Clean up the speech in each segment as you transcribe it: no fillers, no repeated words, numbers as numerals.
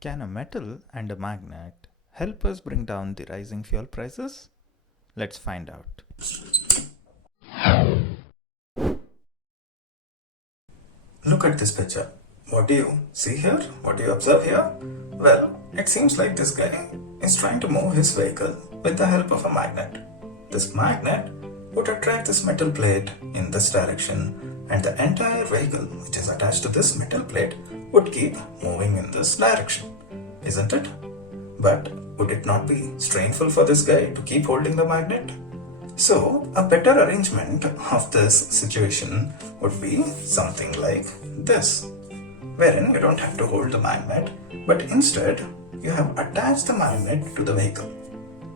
Can a metal and a magnet help us bring down the rising fuel prices? Let's find out. Look at this picture. What do you see here? What do you observe here? Well, it seems like this guy is trying to move his vehicle with the help of a magnet. This magnet would attract this metal plate in this direction, and the entire vehicle which is attached to this metal plate would keep moving in this direction. Isn't it? But would it not be strainful for this guy to keep holding the magnet? So, a better arrangement of this situation would be something like this, wherein you don't have to hold the magnet, but instead you have attached the magnet to the vehicle,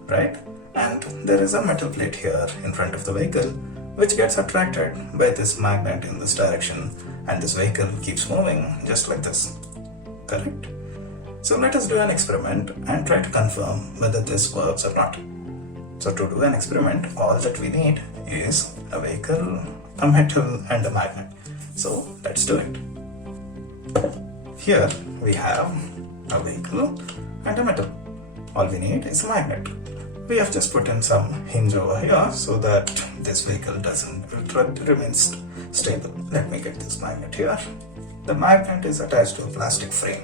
right? And there is a metal plate here in front of the vehicle which gets attracted by this magnet in this direction, and this vehicle keeps moving just like this, correct? So let us do an experiment and try to confirm whether this works or not. So to do an experiment, all that we need is a vehicle, a metal and a magnet. So let's do it. Here we have a vehicle and a metal. All we need is a magnet. We have just put in some hinge over here so that this vehicle remains stable. Let me get this magnet here. The magnet is attached to a plastic frame.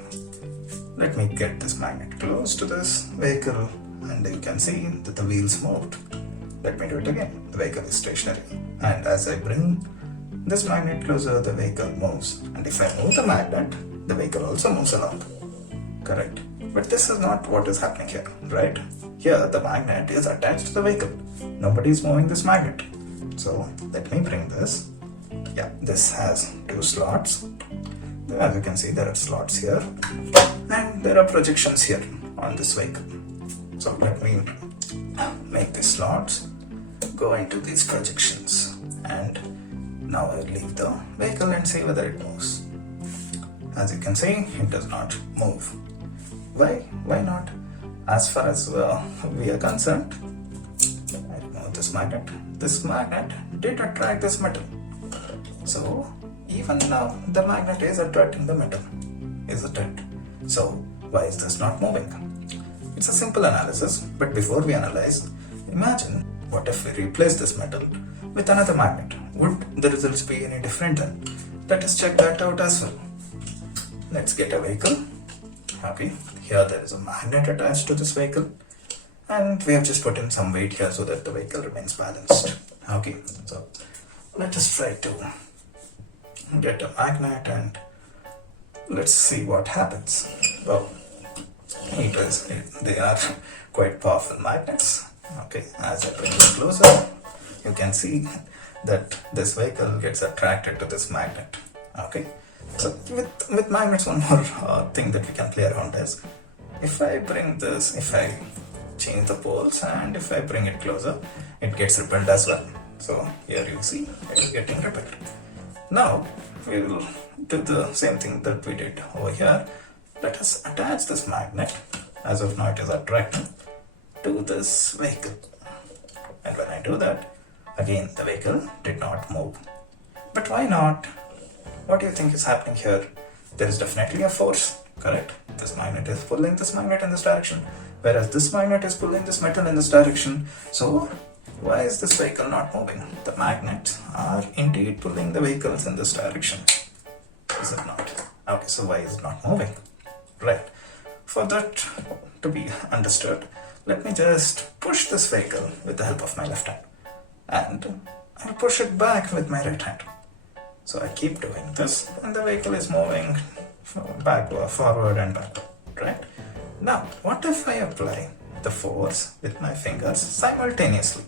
Let me get this magnet close to this vehicle, and you can see that the wheels moved. Let me do it again. The vehicle is stationary, and as I bring this magnet closer, the vehicle moves. And if I move the magnet, the vehicle also moves along. Correct? But this is not what is happening here, right? Here the magnet is attached to the vehicle. Nobody is moving this magnet. So let me bring this. Yeah, this has two slots. As you can see, there are slots here, and there are projections here on this vehicle. So let me make the slots go into these projections, and now I will leave the vehicle and see whether it moves. As you can see, it does not move. Why? Why not? As far as we are concerned, I remove this magnet. This magnet did attract this metal. So even now the magnet is attracting the metal, isn't it? So why is this not moving? It's a simple analysis, but before we analyze, imagine what if we replace this metal with another magnet? Would the results be any different then? Let us check that out as well. Let's get a vehicle. Okay, here there is a magnet attached to this vehicle, and we have just put in some weight here so that the vehicle remains balanced. Okay, so let us try to get a magnet and let's see what happens. Well, they are quite powerful magnets. Okay, as I bring it closer, you can see that this vehicle gets attracted to this magnet. Okay, so with magnets, one more thing that we can play around is, if I bring this, if I change the poles and if I bring it closer, it gets repelled as well. So here you see it is getting repelled. Now we will do the same thing that we did over here. Let us attach this magnet. As of now it is attracting to this vehicle, and when I do that, again the vehicle did not move. But why not? What do you think is happening here? There is definitely a force, correct? This magnet is pulling this magnet in this direction, whereas this magnet is pulling this metal in this direction. So why is this vehicle not moving? The magnets are indeed pulling the vehicles in this direction, is it not? Okay, so why is it not moving? Right. For that to be understood, let me just push this vehicle with the help of my left hand, and I'll push it back with my right hand. So I keep doing this, and the vehicle is moving backward, forward and backward, right? Now, what if I apply the force with my fingers simultaneously?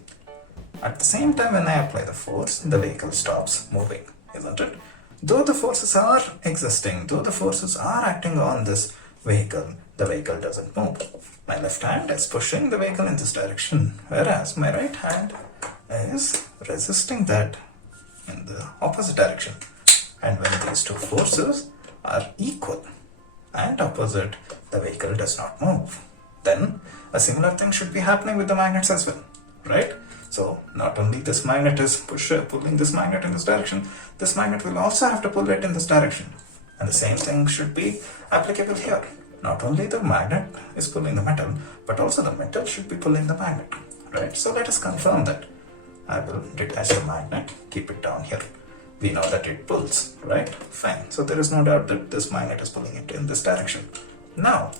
At the same time when I apply the force, the vehicle stops moving, isn't it? Though the forces are existing, though the forces are acting on this vehicle, the vehicle doesn't move. My left hand is pushing the vehicle in this direction, whereas my right hand is resisting that in the opposite direction. And when these two forces are equal and opposite, the vehicle does not move. Then a similar thing should be happening with the magnets as well, right? So not only this magnet is pulling this magnet in this direction, this magnet will also have to pull it in this direction. And the same thing should be applicable here. not only the magnet is pulling the metal, but also the metal should be pulling the magnet, right? So let us confirm that. I will detach the magnet, keep it down here. We know that it pulls, right? Fine. So there is no doubt that this magnet is pulling it in this direction. Now,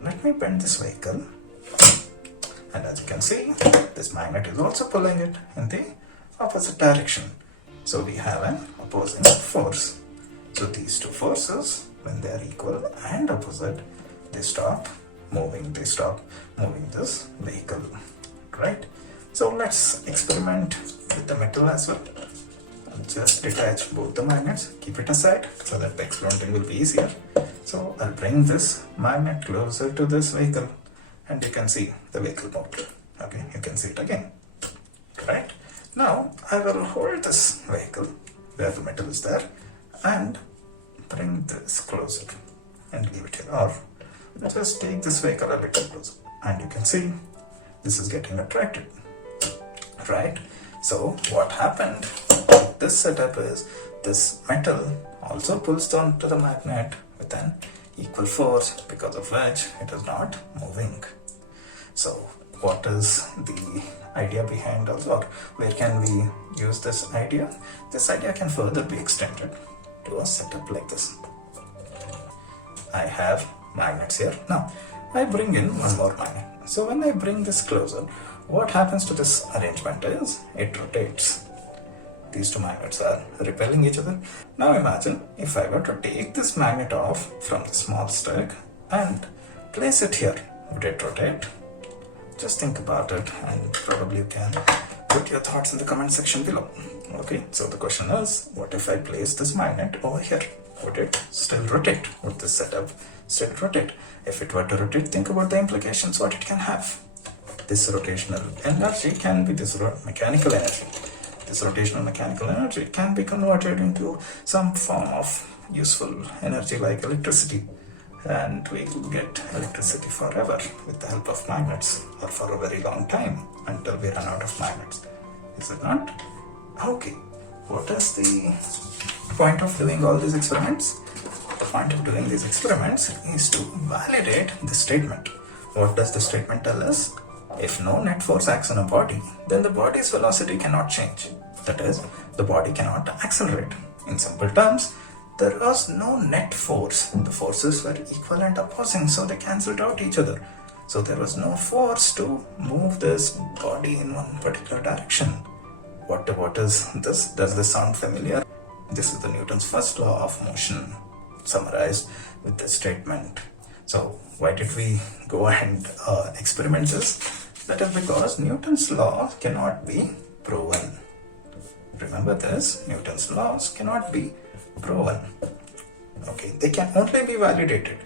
let me bend this vehicle. And as you can see, this magnet is also pulling it in the opposite direction. So we have an opposing force. So these two forces, when they are equal and opposite, they stop moving this vehicle, right? So let's experiment with the metal as well. I'll just detach both the magnets, keep it aside so that the experimenting will be easier. So I'll bring this magnet closer to this vehicle and you can see the vehicle moved. Okay, you can see it again, right? Now I will hold this vehicle where the metal is there and bring this closer and leave it here, or just take this vehicle a little closer and you can see this is getting attracted, right? So what happened with this setup is this metal also pulls down to the magnet with an equal force, because of which it is not moving. So what is the idea behind also, or where can we use this idea? This idea can further be extended to a setup like this. I have magnets here. Now I bring in one more magnet. So when I bring this closer, what happens to this arrangement is it rotates. These two magnets are repelling each other. Now imagine if I were to take this magnet off from the small stick and place it here, would it rotate? Just think about it and probably you can put your thoughts in the comment section below. Okay, so the question is, what if I place this magnet over here? Would it still rotate? Would this setup still rotate? If it were to rotate, think about the implications, what it can have. This rotational energy can be this mechanical energy. This rotational mechanical energy can be converted into some form of useful energy like electricity. And we will get electricity forever with the help of magnets, or for a very long time until we run out of magnets. Is it not? Okay, what is the point of doing all these experiments? The point of doing these experiments is to validate the statement. What does the statement tell us? If no net force acts on a body, then the body's velocity cannot change. That is, the body cannot accelerate. In simple terms, there was no net force. The forces were equal and opposing, so they cancelled out each other. So there was no force to move this body in one particular direction. What is this? Does this sound familiar? This is the Newton's first law of motion summarized with this statement. So why did we go and experiment this? That is because Newton's law cannot be proven. Remember this, Newton's laws cannot be proven. Okay, they can only be validated.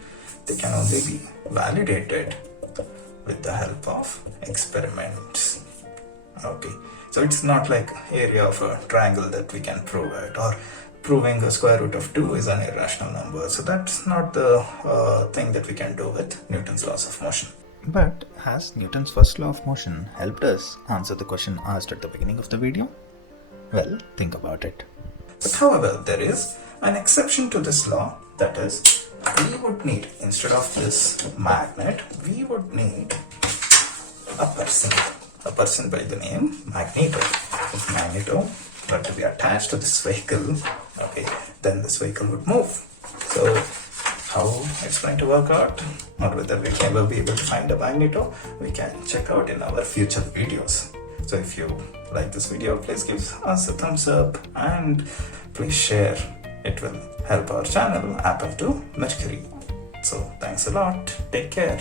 They can only be validated with the help of experiments. Okay, so it's not like area of a triangle that we can prove it, or proving the square root of 2 is an irrational number. So that's not the thing that we can do with Newton's laws of motion. But has Newton's first law of motion helped us answer the question asked at the beginning of the video? Well, think about it. But however, there is an exception to this law. That is, we would need, instead of this magnet, we would need a person by the name Magneto. If Magneto were to be attached to this vehicle, okay, then this vehicle would move. So how it's going to work out, or whether we can ever be able to find a Magneto, we can check out in our future videos. So if you like this video, please give us a thumbs up and please share. It will help our channel Apple to Mercury. So thanks a lot. Take care.